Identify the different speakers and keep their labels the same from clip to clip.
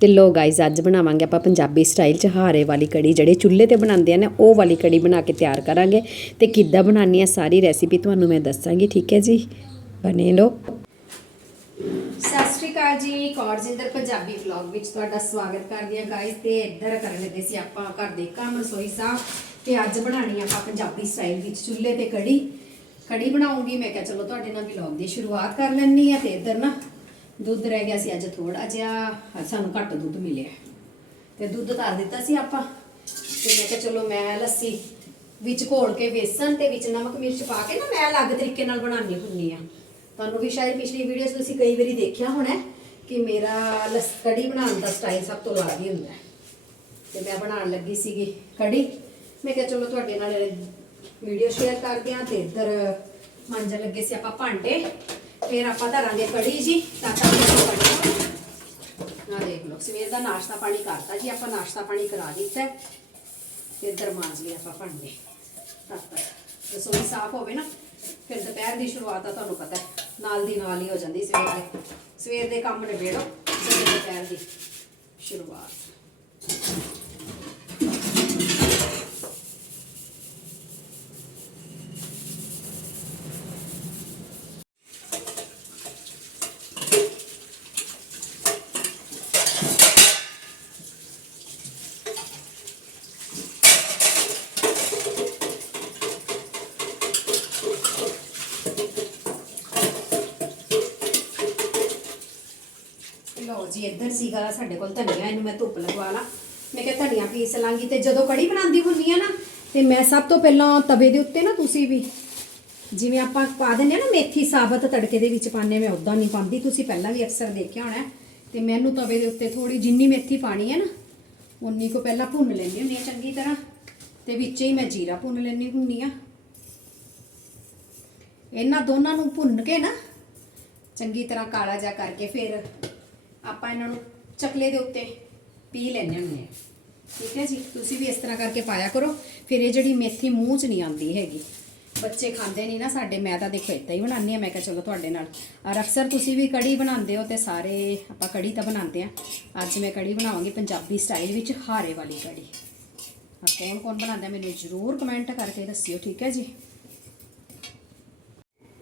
Speaker 1: ਤੇ ਲੋ ਗਾਇਜ਼ ਅੱਜ ਬਣਾਵਾਂਗੇ ਆਪਾਂ ਪੰਜਾਬੀ ਸਟਾਈਲ ਚ ਹਾਰੇ ਵਾਲੀ ਕੜੀ, ਜਿਹੜੇ ਚੁੱਲ੍ਹੇ ਤੇ ਬਣਾਉਂਦੇ ਆ ਨਾ, ਉਹ ਵਾਲੀ ਕੜੀ ਬਣਾ ਕੇ ਤਿਆਰ ਕਰਾਂਗੇ। ਤੇ ਕਿੱਦਾਂ ਬਣਾਉਣੀ ਹੈ ਸਾਰੀ ਰੈਸਿਪੀ ਤੁਹਾਨੂੰ ਮੈਂ ਦੱਸਾਂਗੀ, ਠੀਕ ਹੈ ਜੀ? ਬਣੇ ਲੋ। ਸਤਿ ਸ਼੍ਰੀ ਅਕਾਲ ਜੀ ਕੌਰਜਿੰਦਰ ਪੰਜਾਬੀ ਵਲੌਗ ਵਿੱਚ ਤੁਹਾਡਾ ਸਵਾਗਤ ਕਰਦੀ ਹਾਂ ਗਾਇਜ਼ ਤੇ ਇੱਧਰ ਕਰਨ ਲੱਗੇ ਸੀ ਆਪਾਂ ਘਰ ਦੇ ਕੰਮ ਰਸੋਈ ਸਾਫ਼। ਤੇ ਅੱਜ ਬਣਾਣੀ ਆਪਾਂ ਪੰਜਾਬੀ ਸਟਾਈਲ ਵਿੱਚ ਚੁੱਲ੍ਹੇ ਤੇ ਕੜੀ। ਕੜੀ ਬਣਾਉਂਗੀ, ਮੈਂ ਕਿਹਾ ਚਲੋ ਤੁਹਾਡੇ ਨਾਲ ਵਲੌਗ ਦੀ ਸ਼ੁਰੂਆਤ ਕਰ ਲੈਣੀ ਆ ਤੇ ਇੱਧਰ ਨਾ ਦੁੱਧ ਰਹਿ ਗਿਆ ਸੀ ਅੱਜ ਥੋੜਾ ਜਿਹਾ, ਸਾਨੂੰ ਘੱਟ ਦੁੱਧ ਮਿਲਿਆ। ਤੇ ਦੁੱਧ ਧਰ ਦਿੱਤਾ ਸੀ ਆਪਾਂ। ਤੇ ਮੈਂ ਕਿਹਾ ਚਲੋ ਮੈਂ ਲੱਸੀ ਵਿੱਚ ਘੋਲ ਕੇ ਵੇਸਣ ਤੇ ਵਿੱਚ ਨਮਕ ਮਿਰਚ ਪਾ ਕੇ ਨਾ ਮੈਂ ਅਲੱਗ ਤਰੀਕੇ ਨਾਲ ਬਣਾਉਣੀ ਹੁੰਨੀ ਆ ਤੁਹਾਨੂੰ ਵੀ ਸ਼ਾਇਦ ਪਿਛਲੀ ਵੀਡੀਓ 'ਚ ਤੁਸੀਂ ਕਈ ਵਾਰੀ ਦੇਖਿਆ ਹੋਣਾ ਕਿ ਮੇਰਾ ਲੱਸ, ਕੜੀ ਬਣਾਉਣ ਦਾ ਸਟਾਈਲ ਸਭ ਤੋਂ ਅਲੱਗ ਹੀ ਹੁੰਦਾ ਹੈ। ਤੇ ਮੈਂ ਬਣਾਉਣ ਲੱਗੀ ਸੀਗੀ ਕੜੀ। ਮੈਂ ਕਿਹਾ ਚਲੋ ਤੁਹਾਡੇ ਨਾਲ ਵੀਡੀਓ ਸ਼ੇਅਰ ਕਰਦੇ ਹਾਂ ਤੇ ਇੱਧਰ ਮੰਜਣ ਲੱਗੇ ਸੀ ਆਪਾਂ ਭਾਂਡੇ। ਫਿਰ ਆਪਾਂ ਧਰਾਂਗੇ ਕੜੀ ਜੀ, ਤਾਂ ਤੱਕ ਨਾ ਦੇਖ ਲਓ। ਸਵੇਰ ਦਾ ਨਾਸ਼ਤਾ ਪਾਣੀ ਕਰਤਾ ਜੀ, ਆਪਾਂ ਨਾਸ਼ਤਾ ਪਾਣੀ ਕਰਾ ਦਿੱਤਾ ਹੈ। ਤੇ ਇੱਧਰ ਮਾਂਜ ਆਪਾਂ ਭਾਂਡੇ ਤੱਕ ਤੱਕ ਰਸੋਈ ਸਾਫ਼ ਹੋਵੇ ਨਾ, ਫਿਰ ਦੁਪਹਿਰ ਦੀ ਸ਼ੁਰੂਆਤ ਆ, ਤੁਹਾਨੂੰ ਪਤਾ ਨਾਲ ਦੀ ਨਾਲ ਹੀ ਹੋ ਜਾਂਦੀ ਸਵੇਰ ਦੇ। ਸਵੇਰ ਦੇ ਕੰਮ ਨਿਬੇੜੋ, ਫਿਰ ਦੁਪਹਿਰ ਦੀ ਸ਼ੁਰੂਆਤ। ਲਓ ਇੱਧਰ ਸੀਗਾ, ਸਾਡੇ ਕੋਲ ਧਨੀਆ, ਇਹਨੂੰ ਮੈਂ ਧੁੱਪ ਲਗਵਾ ਲਾਂ। ਮੈਂ ਕਿਹਾ ਧਨੀਆ ਪੀਸ ਲਾਂਗੀ ਤੇ ਜਦੋਂ ਕੜੀ ਬਣਾਉਂਦੀ ਹੁੰਨੀ ਆ ਨਾ, ਤੇ ਮੈਂ ਸਭ ਤੋਂ ਪਹਿਲਾਂ ਤਵੇ ਦੇ ਉੱਤੇ ਨਾ ਤੁਸੀਂ ਵੀ ਜਿਵੇਂ ਆਪਾਂ ਪਾ ਦਿੰਦੇ ਆ ਨਾ ਮੇਥੀ ਸਾਬਤ ਤੜਕੇ ਦੇ ਵਿੱਚ ਪਾਣੇ ਮੈਂ ਉਦਾਂ ਨਹੀਂ ਪਾਉਂਦੀ, ਤੁਸੀਂ ਪਹਿਲਾਂ ਵੀ ਅਕਸਰ ਦੇਖਿਆ ਹੋਣਾ। ਹੈ। ਤੇ ਮੈਨੂੰ ਤਵੇ ਦੇ ਉੱਤੇ ਥੋੜੀ ਜਿੰਨੀ ਮੇਥੀ ਪਾਣੀ ਹੈ ਨਾ, ਉਨੀ ਕੋ ਪਹਿਲਾਂ ਭੁੰਨ ਲੈਂਦੀ ਹੁੰਦੀ ਆ ਚੰਗੀ ਤਰ੍ਹਾਂ। ਤੇ ਵਿੱਚ ਹੀ ਮੈਂ ਜੀਰਾ ਭੁੰਨ ਲੈਂਦੀ ਹੁੰਨੀ ਆ। ਇਹਨਾਂ ਦੋਨਾਂ ਨੂੰ ਭੁੰਨ ਕੇ ਨਾ ਚੰਗੀ ਤਰ੍ਹਾਂ ਕਾਲਾ ਜਿਹਾ ਕਰਕੇ ਫਿਰ ਆਪਾਂ ਇਹਨਾਂ ਨੂੰ ਚਕਲੇ ਦੇ ਉੱਤੇ ਪੀ ਲੈਣੇ ਹੁੰਦੇ ਆ ਠੀਕ ਹੈ ਜੀ? ਤੁਸੀਂ ਵੀ ਇਸ ਤਰ੍ਹਾਂ ਕਰਕੇ ਪਾਇਆ ਕਰੋ। ਫਿਰ ਇਹ ਜਿਹੜੀ ਮੇਥੀ ਮੂੰਹ 'ਚ ਨਹੀਂ ਆਉਂਦੀ ਹੈਗੀ। ਬੱਚੇ ਖਾਂਦੇ ਨਹੀਂ ਨਾ ਸਾਡੇ। ਮੈਂ ਤਾਂ ਦੇਖੋ ਇਦਾਂ ਹੀ ਬਣਾਉਂਦੀ ਆ ਮੈਂ ਕਿਹਾ ਚਲੋ ਤੁਹਾਡੇ ਨਾਲ। ਔਰ ਅਕਸਰ ਤੁਸੀਂ ਵੀ ਕੜੀ ਬਣਾਉਂਦੇ ਹੋ ਤੇ ਸਾਰੇ ਆਪਾਂ ਕੜੀ ਤਾਂ ਬਣਾਉਂਦੇ ਆ ਅੱਜ ਮੈਂ ਕੜੀ ਬਣਾਵਾਂਗੀ ਪੰਜਾਬੀ ਸਟਾਈਲ ਵਿੱਚ ਹਾਰੇ ਵਾਲੀ ਕੜੀ। ਆ ਕੌਣ ਕੌਣ ਬਣਾਉਂਦਾ ਮੈਨੂੰ ਜ਼ਰੂਰ ਕਮੈਂਟ ਕਰਕੇ ਦੱਸਿਓ। ਠੀਕ ਹੈ ਜੀ?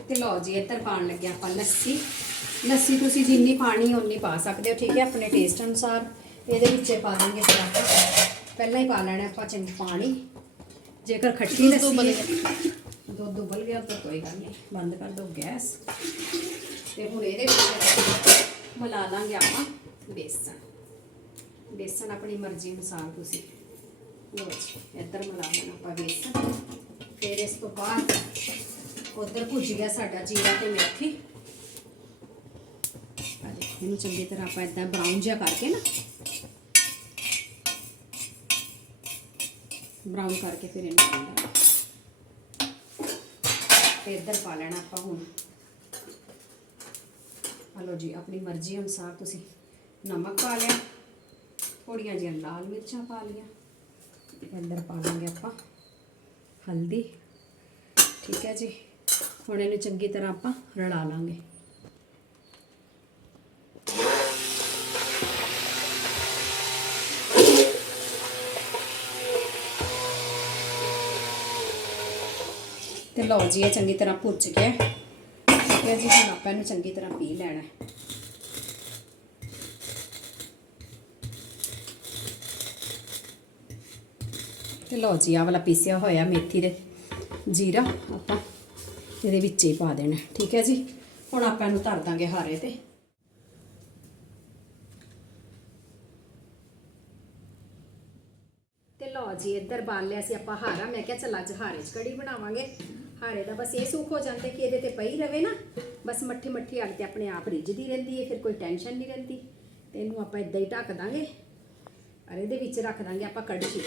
Speaker 1: ਤੇ ਲਓ ਜੀ, ਇੱਧਰ ਪਾਣ ਲੱਗਿਆ ਆਪਾਂ ਲੱਸੀ। ਲੱਸੀ ਤੁਸੀਂ ਜਿੰਨੀ ਪਾਣੀ ਓਨੀ ਪਾ ਸਕਦੇ ਹੋ ਠੀਕ ਹੈ ਆਪਣੇ ਟੇਸਟ ਅਨੁਸਾਰ। ਇਹਦੇ ਵਿੱਚ ਪਾ ਦਾਂਗੇ ਆਪਾਂ ਪਹਿਲਾਂ ਹੀ ਪਾ ਲੈਣਾ ਆਪਾਂ ਚੰਗੀ ਪਾਣੀ। ਜੇਕਰ ਖੱਟੀ ਲੱਸੀ ਹੈ ਦੁੱਧ ਉਬਲ ਗਿਆ ਤਾਂ ਕੋਈ ਗੱਲ ਨਹੀਂ ਬੰਦ ਕਰ ਦਿਓ ਗੈਸ। ਤੇ ਹੁਣ ਇਹਦੇ ਵਿੱਚ ਮਿਲਾ ਲਾਂਗੇ ਆਪਾਂ ਬੇਸਣ। ਬੇਸਣ ਆਪਣੀ ਮਰਜ਼ੀ ਅਨੁਸਾਰ ਤੁਸੀਂ ਜੀ ਇੱਧਰ ਮਿਲਾ ਲੈਣਾ ਆਪਾਂ ਬੇਸਣ। ਫਿਰ ਇਸ ਤੋਂ ਬਾਅਦ ਉਧਰ ਭੁੱਜ ਗਿਆ ਸਾਡਾ ਜੀਰਾ ਤੇ ਮੇਥੀ। ਇਹਨੂੰ ਚੰਗੀ ਤਰ੍ਹਾਂ ਆਪਾਂ ਇਦਾਂ ਬਰਾਊਨ ਜਿਹਾ ਕਰਕੇ ਨਾ ਬਰਾਊਨ ਕਰਕੇ ਫਿਰ ਇਹਨੂੰ ਪਾਉਣਾ ਤੇ ਇੱਧਰ ਪਾ ਲੈਣਾ ਆਪਾਂ ਹੁਣ। ਹਲੋ ਜੀ, ਆਪਣੀ ਮਰਜ਼ੀ ਅਨੁਸਾਰ ਤੁਸੀਂ ਨਮਕ ਪਾ ਲਿਆ ਥੋੜੀਆਂ ਜਿਹੀਆਂ ਲਾਲ ਮਿਰਚਾਂ ਪਾ ਲਈਆਂ ਇੱਧਰ ਪਾ ਲਾਂਗੇ ਆਪਾਂ ਹਲਦੀ। ਠੀਕ ਹੈ ਜੀ, ਹੁਣ ਇਹਨੂੰ ਚੰਗੀ ਤਰ੍ਹਾਂ ਆਪਾਂ ਰਲਾ ਲਾਂਗੇ। ਤੇ ਲਓ ਜੀ, ਇਹ ਚੰਗੀ ਤਰ੍ਹਾਂ ਭੁੱਜ ਗਿਆ। ਠੀਕ ਹੈ ਜੀ, ਹੁਣ ਆਪਾਂ ਇਹਨੂੰ ਚੰਗੀ ਤਰ੍ਹਾਂ ਪੀ ਲੈਣਾ ਹੈ। ਤੇ ਲਓ ਜੀ, ਆਹ ਵਾਲਾ ਪੀਸਿਆ ਹੋਇਆ ਮੇਥੀ ਦੇ ਜੀਰਾ ਆਪਾਂ ਇਹਦੇ ਵਿੱਚ ਹੀ ਪਾ ਦੇਣਾ ਠੀਕ ਹੈ ਜੀ, ਹੁਣ ਆਪਾਂ ਇਹਨੂੰ ਧਰ ਦਾਂਗੇ ਹਾਰੇ ਤੇ ਤੇ ਲਓ ਜੀ, ਇੱਧਰ ਬਾਲ ਲਿਆ ਸੀ ਆਪਾਂ ਹਾਰਾ। ਮੈਂ ਕਿਹਾ ਚੱਲ ਅੱਜ ਹਾਰੇ 'ਚ ਕੜੀ ਬਣਾਵਾਂਗੇ। ਹਾਰੇ ਦਾ ਬਸ ਇਹ ਸੁੱਖ ਹੋ ਜਾਂਦਾ ਕਿ ਇਹਦੇ ਤੇ ਪਈ ਰਵੇ ਨਾ। ਬਸ ਮੱਠੀ ਮੱਠੀ ਅੱਗ ਤੇ ਆਪਣੇ ਆਪ ਰਿੱਝਦੀ ਰਹਿੰਦੀ ਹੈ, ਫਿਰ ਕੋਈ ਟੈਨਸ਼ਨ ਨਹੀਂ ਰਹਿੰਦੀ। ਤੇ ਇਹਨੂੰ ਆਪਾਂ ਇਦਾਂ ਹੀ ਢੱਕ ਦਾਂਗੇ। ਔਰ ਇਹਦੇ ਵਿੱਚ ਰੱਖ ਦਾਂਗੇ ਆਪਾਂ ਕੜਛੀ।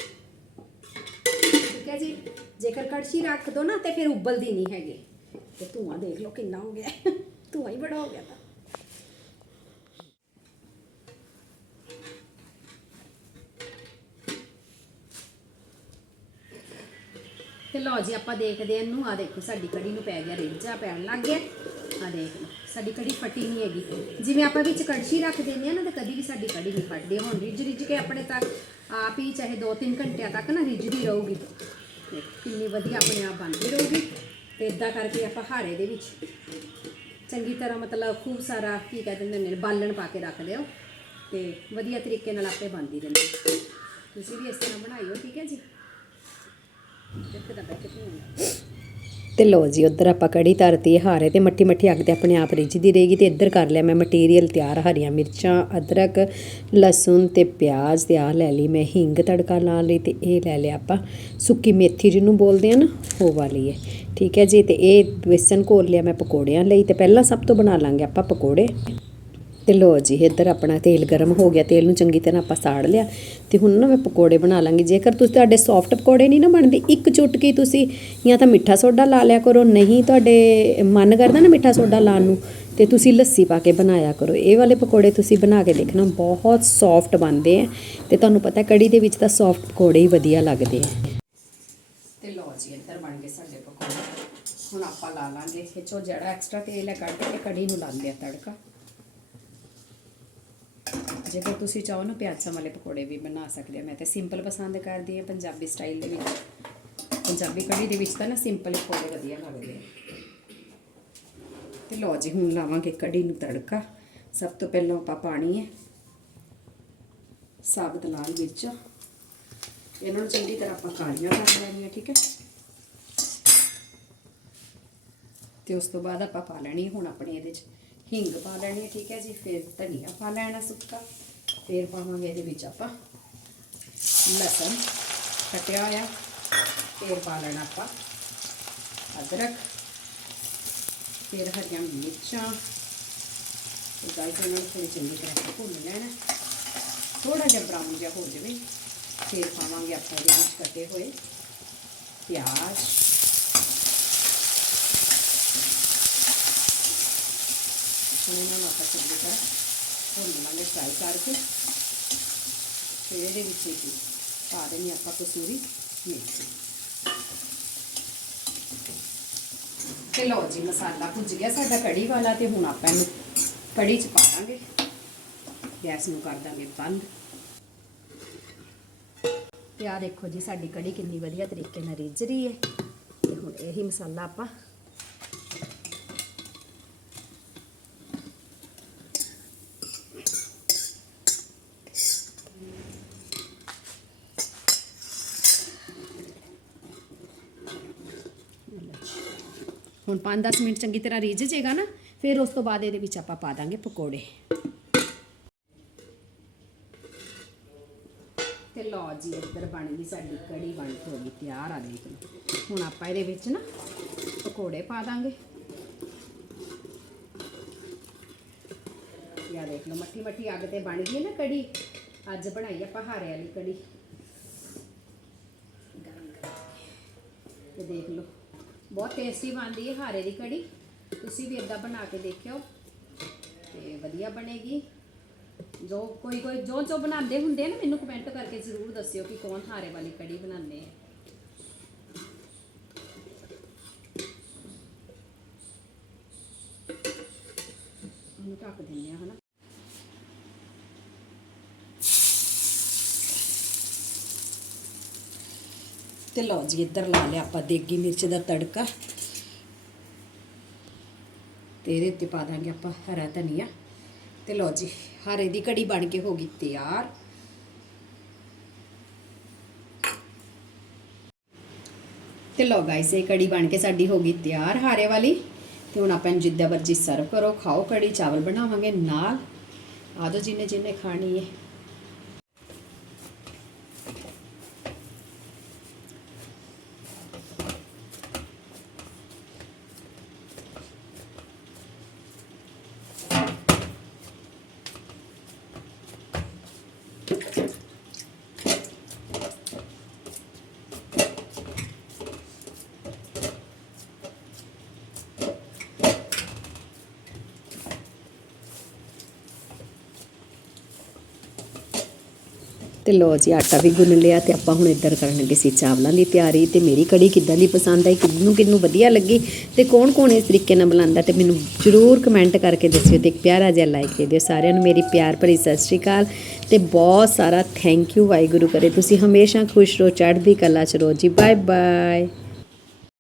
Speaker 1: ਠੀਕ ਹੈ ਜੀ? ਜੇਕਰ ਕੜਛੀ ਰੱਖ ਦੋ ਨਾ, ਤੇ ਫਿਰ ਉਬਲਦੀ ਨਹੀਂ ਹੈਗੀ। ਤੇ ਧੂਆਂ ਦੇਖ ਲਓ ਕਿੰਨਾ ਹੋ ਗਿਆ। ਧੂਆਂ ਹੀ ਬੜਾ ਹੋ ਗਿਆ ਤਾਂ। ਤੇ ਲਓ ਜੀ, ਆਪਾਂ ਦੇਖਦੇ ਹਾਂ ਇਹਨੂੰ। ਆ ਦੇਖੋ, ਸਾਡੀ ਕੜੀ ਨੂੰ ਪੈ ਗਿਆ ਰਿੱਝਾ ਪੈਣ ਲੱਗ ਗਿਆ। ਆ ਦੇਖ ਲਓ, ਸਾਡੀ ਕੜੀ ਫਟੀ ਨਹੀਂ ਹੈਗੀ। ਜਿਵੇਂ ਆਪਾਂ ਵਿੱਚ ਕੜਛੀ ਰੱਖ ਦਿੰਦੇ ਆ ਨਾ, ਤਾਂ ਕਦੀ ਵੀ ਸਾਡੀ ਕੜੀ ਨਹੀਂ ਫਟਦੀ ਹੁਣ ਰਿੱਝ ਰਿੱਝ ਕੇ ਆਪਣੇ ਤੱਕ ਆਪ ਹੀ ਚਾਹੇ 2-3 ਘੰਟਿਆਂ ਤੱਕ ਨਾ ਰਿੱਝਦੀ ਰਹੂਗੀ। ਤੇ ਕਿੰਨੀ ਵਧੀਆ ਆਪਣੇ ਆਪ ਬਣਦੀ ਰਹੂਗੀ। ਤੇ ਇਦਾਂ ਕਰਕੇ ਆਪਾਂ ਹਾਰੇ ਦੇ ਵਿੱਚ ਚੰਗੀ ਤਰ੍ਹਾਂ ਮਤਲਬ ਖੂਬ ਸਾਰਾ ਕੀ ਕਹਿ ਦਿੰਦੇ ਨੇ, ਬਾਲਣ ਪਾ ਕੇ ਰੱਖ ਦਿਓ ਤੇ ਵਧੀਆ ਤਰੀਕੇ ਨਾਲ ਆਪੇ ਬਣਦੀ ਰਹਿੰਦੀ। ਤੁਸੀਂ ਵੀ ਇਸ ਤਰ੍ਹਾਂ ਬਣਾਇਓ, ਠੀਕ ਹੈ ਜੀ? ਤਾਂ ਤੇ ਲੋ ਜੀ, ਉਧਰ ਆਪਾਂ ਕੜੀ ਧਰਤੀ ਹੈ ਹਾਰੇ ਤੇ ਮੱਠੀ ਮੱਠੀ ਅੱਗ ਤੇ ਆਪਣੇ ਆਪ ਰਿੱਝਦੀ ਰਹੇਗੀ ਤੇ ਇੱਧਰ ਕਰ ਲਿਆ ਮੈਂ ਮਟੀਰੀਅਲ ਤਿਆਰ, ਹਰੀਆਂ ਮਿਰਚਾਂ, ਅਦਰਕ, ਲਸਣ ਤੇ ਪਿਆਜ਼ ਤੇ ਆ ਲੈ ਲਈ ਮੈਂ ਹਿੰਗ ਤੜਕਾ ਲਾਉਣ ਲਈ ਤੇ ਇਹ ਲੈ ਲਿਆ ਆਪਾਂ ਸੁੱਕੀ ਮੇਥੀ ਜਿਹਨੂੰ ਬੋਲਦੇ ਆ ਨਾ, ਉਹ ਵਾਲੀ ਹੈ। ਠੀਕ ਹੈ ਜੀ, ਤੇ ਇਹ ਬੇਸਨ ਘੋਲ ਲਿਆ ਮੈਂ ਪਕੌੜਿਆਂ ਲਈ ਤੇ ਪਹਿਲਾਂ ਸਭ ਤੋਂ ਬਣਾ ਲਾਂਗੇ ਆਪਾਂ ਪਕੌੜੇ। ਤੇ ਲੋ ਜੀ, ਇੱਧਰ ਆਪਣਾ ਤੇਲ ਗਰਮ ਹੋ ਗਿਆ, ਤੇਲ ਨੂੰ ਚੰਗੀ ਤਰ੍ਹਾਂ ਆਪਾਂ ਸਾੜ ਲਿਆ ਤੇ ਹੁਣ ਨਾ ਮੈਂ ਪਕੌੜੇ ਬਣਾ ਲਾਂਗੀ। ਜੇਕਰ ਤੁਸੀਂ ਤੁਹਾਡੇ ਸੌਫਟ ਪਕੌੜੇ ਨਹੀਂ ਨਾ ਬਣਦੇ, ਇੱਕ ਚੁਟਕੀ ਤੁਸੀਂ ਜਾਂ ਤਾਂ ਮਿੱਠਾ ਸੋਡਾ ਲਾ ਲਿਆ ਕਰੋ, ਨਹੀਂ ਤੁਹਾਡੇ ਮਨ ਕਰਦਾ ਨਾ ਮਿੱਠਾ ਸੋਡਾ ਲਾਉਣ ਨੂੰ, ਤੇ ਤੁਸੀਂ ਲੱਸੀ ਪਾ ਕੇ ਬਣਾਇਆ ਕਰੋ। ਇਹ ਵਾਲੇ ਪਕੌੜੇ ਤੁਸੀਂ ਬਣਾ ਕੇ ਦੇਖਣਾ, ਬਹੁਤ ਸੌਫਟ ਬਣਦੇ ਆ ਤੇ ਤੁਹਾਨੂੰ ਪਤਾ ਕੜੀ ਦੇ ਵਿੱਚ ਤਾਂ ਸੌਫਟ ਪਕੌੜੇ ਹੀ ਵਧੀਆ ਲੱਗਦੇ ਆ। ਤੇ ਲੋ ਜੀ, ਇੱਧਰ ਬਣ ਗਏ ਸਾਡੇ ਪਕੌੜੇ। ਹੁਣ ਆਪਾਂ ਲਾ ਲਾਂਗੇ। ਇਹ ਜਿਹੜਾ ਐਕਸਟਰਾ ਤੇਲ ਹੈ, ਕੱਢ ਕੇ ਕੜੀ ਨੂੰ ਲਾਉਂਦੇ ਆ ਤੜਕਾ। ਜੇਕਰ ਤੁਸੀਂ ਚਾਹੋ ਨਾ ਪਿਆਜ਼ਾਂ ਵਾਲੇ ਪਕੌੜੇ ਵੀ ਬਣਾ ਸਕਦੇ ਹੋ, ਮੈਂ ਤਾਂ ਸਿੰਪਲ ਪਸੰਦ ਕਰਦੀ ਹਾਂ, ਪੰਜਾਬੀ ਸਟਾਈਲ ਦੇ ਵਿੱਚ। ਪੰਜਾਬੀ ਕੜੀ ਦੇ ਵਿੱਚ ਤਾਂ ਨਾ ਸਿੰਪਲ ਪਕੌੜੇ ਵਧੀਆ ਲੱਗਦੇ ਆ। ਤੇ ਲਓ ਜੀ, ਹੁਣ ਲਾਵਾਂਗੇ ਕੜੀ ਨੂੰ ਤੜਕਾ। ਸਭ ਤੋਂ ਪਹਿਲਾਂ ਆਪਾਂ ਪਾਣੀ ਹੈ, ਸਾਬਤ ਲਾਲ ਮਿਰਚ। ਇਹਨਾਂ ਨੂੰ ਚੰਗੀ ਤਰ੍ਹਾਂ ਆਪਾਂ ਕਾਲੀਆਂ ਕਰ ਲੈਣੀਆਂ, ਠੀਕ ਹੈ। ਤੇ ਉਸ ਤੋਂ ਬਾਅਦ ਆਪਾਂ ਪਾ ਲੈਣੀ ਹੁਣ ਆਪਣੇ ਇਹਦੇ 'ਚ। ਹਿੰਗ ਪਾ ਲੈਣੀ ਹੈ, ਠੀਕ ਹੈ ਜੀ, ਫਿਰ ਧਨੀਆ ਪਾ ਲੈਣਾ ਸੁੱਕਾ, ਫਿਰ ਪਾਵਾਂਗੇ ਇਹਦੇ ਵਿੱਚ ਆਪਾਂ ਲਸਣ ਕੱਟਿਆ ਹੋਇਆ, ਫਿਰ ਪਾ ਲੈਣਾ ਆਪਾਂ ਅਦਰਕ, ਫਿਰ ਹਰੀਆਂ ਮਿਰਚਾਂ ਤੇ ਗਾਇਸ ਇਹਨਾਂ ਨੂੰ ਥੋੜੀ ਚੰਗੀ ਤਰ੍ਹਾਂ ਭੁੰਨ ਲੈਣਾ ਥੋੜਾ ਜਿਹਾ ਬਰਾਊਨ ਜਿਹਾ ਹੋ ਜਾਵੇ, ਫਿਰ ਪਾਵਾਂਗੇ ਆਪਾਂ ਇਹਦੇ ਵਿੱਚ ਕੱਟੇ ਹੋਏ ਪਿਆਜ਼। ਹੁਣ ਇਹਨਾਂ ਨੂੰ ਆਪਾਂ ਚੰਗੀ ਤਰ੍ਹਾਂ ਭੁੰਨ ਲਾਂਗੇ ਫਰਾਈ ਕਰਕੇ ਫਿਰ ਇਹਦੇ ਵਿੱਚ ਹੀ ਪਾ ਦੇਣੀ ਆਪਾਂ ਕਸੂਰੀ ਮੇਥੀ। ਤੇ ਲਓ ਜੀ, ਮਸਾਲਾ ਭੁੱਜ ਗਿਆ ਸਾਡਾ ਕੜੀ ਵਾਲਾ ਤੇ ਹੁਣ ਆਪਾਂ ਇਹਨੂੰ ਕੜੀ ਚ ਪਾ ਦਾਂਗੇ। ਗੈਸ ਨੂੰ ਕਰ ਦਾਂਗੇ ਬੰਦ। ਤੇ ਆ ਦੇਖੋ ਜੀ, ਸਾਡੀ ਕੜੀ ਕਿੰਨੀ ਵਧੀਆ ਤਰੀਕੇ ਨਾਲ ਰਿੱਝ ਰਹੀ ਹੈ। ਤੇ ਹੁਣ ਇਹੀ ਮਸਾਲਾ ਆਪਾਂ ਹੁਣ 5-10 ਮਿੰਟ ਚੰਗੀ ਤਰ੍ਹਾਂ ਰਿੱਝ ਜਾਏਗਾ ਨਾ, ਫਿਰ ਉਸ ਤੋਂ ਬਾਅਦ ਇਹਦੇ ਵਿੱਚ ਆਪਾਂ ਪਾ ਦਾਂਗੇ ਪਕੌੜੇ। ਤੇ ਲਓ ਜੀ, ਇੱਧਰ ਬਣ ਗਈ ਸਾਡੀ ਕੜੀ, ਬਣ ਕੇ ਹੋ ਗਈ ਤਿਆਰ ਆ ਦੇਖ ਲਓ। ਹੁਣ ਆਪਾਂ ਇਹਦੇ ਵਿੱਚ ਨਾ ਪਕੌੜੇ ਪਾ ਦਾਂਗੇ। ਯਾ ਦੇਖ ਲਓ ਮੱਠੀ ਮੱਠੀ ਅੱਗ ਤੇ ਬਣ ਗਈ ਨਾ ਕੜੀ, ਅੱਜ ਬਣਾਈ ਆਪਾਂ ਹਾਰੇ ਵਾਲੀ ਕੜੀ। ਤੇ ਦੇਖ ਲਓ ਬਹੁਤ ਟੇਸਟੀ ਬਣਦੀ ਹੈ ਹਾਰੇ ਦੀ ਕੜੀ। ਤੁਸੀਂ ਵੀ ਇਦਾਂ ਬਣਾ ਕੇ ਦੇਖਿਓ ਤੇ ਵਧੀਆ ਬਣੇਗੀ। ਜੋ ਕੋਈ ਕੋਈ ਜੋ ਜੋ ਬਣਾਉਂਦੇ ਹੁੰਦੇ ਆ ਨਾ, ਮੈਨੂੰ ਕਮੈਂਟ ਕਰਕੇ ਜ਼ਰੂਰ ਦੱਸਿਓ ਕਿ ਕੌਣ ਹਾਰੇ ਵਾਲੀ ਕੜੀ ਬਣਾਉਂਦੇ ਆ। ਉਹਨੂੰ ਢੱਕ ਦਿੰਦੇ ਆ, ਹਨਾ? ਤੇ ਲਓ ਜੀ, ਇੱਧਰ ਲਾ ਲਿਆ ਆਪਾਂ ਦੇਗੀ ਮਿਰਚ ਦਾ ਤੜਕਾ। ਤੇ ਇਹਦੇ ਉੱਤੇ ਪਾ ਦਾਂਗੇ ਆਪਾਂ ਹਰਾ ਧਨੀਆ। ਤੇ ਲਓ ਜੀ, ਹਰੇ ਦੀ ਕੜੀ ਬਣ ਕੇ ਹੋ ਗਈ ਤਿਆਰ। ਤੇ ਲਓ ਗਾਇਸ ਇਹ ਕੜੀ ਬਣ ਕੇ ਸਾਡੀ ਹੋ ਗਈ ਤਿਆਰ ਹਾਰੇ ਵਾਲੀ। ਤੇ ਹੁਣ ਆਪਾਂ ਜਿੱਦਾਂ ਮਰਜ਼ੀ ਸਰਵ ਕਰੋ, ਖਾਓ ਕੜੀ, ਚਾਵਲ ਬਣਾਵਾਂਗੇ ਨਾਲ। ਆਦੋ ਜਿੰਨੇ ਜਿੰਨੇ ਖਾਣੀ ਹੈ। ਤੇ ਲੋ ਜੀ, ਆਟਾ ਵੀ ਗੁੰਨ ਲਿਆ ਤੇ ਆਪਾਂ ਹੁਣ ਇੱਧਰ ਕਰਨ ਲੱਗੇ ਸੀ ਚਾਵਲਾਂ ਦੀ ਤਿਆਰੀ ਤੇ ਮੇਰੀ ਕੜੀ ਕਿੱਦਾਂ ਦੀ ਪਸੰਦ ਆਈ ਕਿੰਨੂੰ ਕਿੰਨੂੰ ਵਧੀਆ ਲੱਗੀ ਤੇ ਕੌਣ ਕੌਣ ਇਸ ਤਰੀਕੇ ਨਾਲ ਬਣਾਉਂਦਾ ਤੇ ਮੈਨੂੰ ਜਰੂਰ ਕਮੈਂਟ ਕਰਕੇ ਦੱਸਿਓ ਤੇ ਇੱਕ ਪਿਆਰਾ ਜਿਹਾ ਲਾਈਕ ਦੇ ਦਿਓ ਸਾਰਿਆਂ ਨੂੰ, ਮੇਰੀ ਪਿਆਰ ਭਰੀ ਸਤਿ ਸ਼੍ਰੀ ਅਕਾਲ ਤੇ ਬਹੁਤ ਸਾਰਾ ਥੈਂਕ ਯੂ ਵਾਹਿਗੁਰੂ ਕਰੇ, ਤੁਸੀਂ ਹਮੇਸ਼ਾ ਖੁਸ਼ ਰਹੋ, ਚੜ੍ਹਦੀ ਕਲਾ ਚ ਰਹੋ ਜੀ ਬਾਏ ਬਾਏ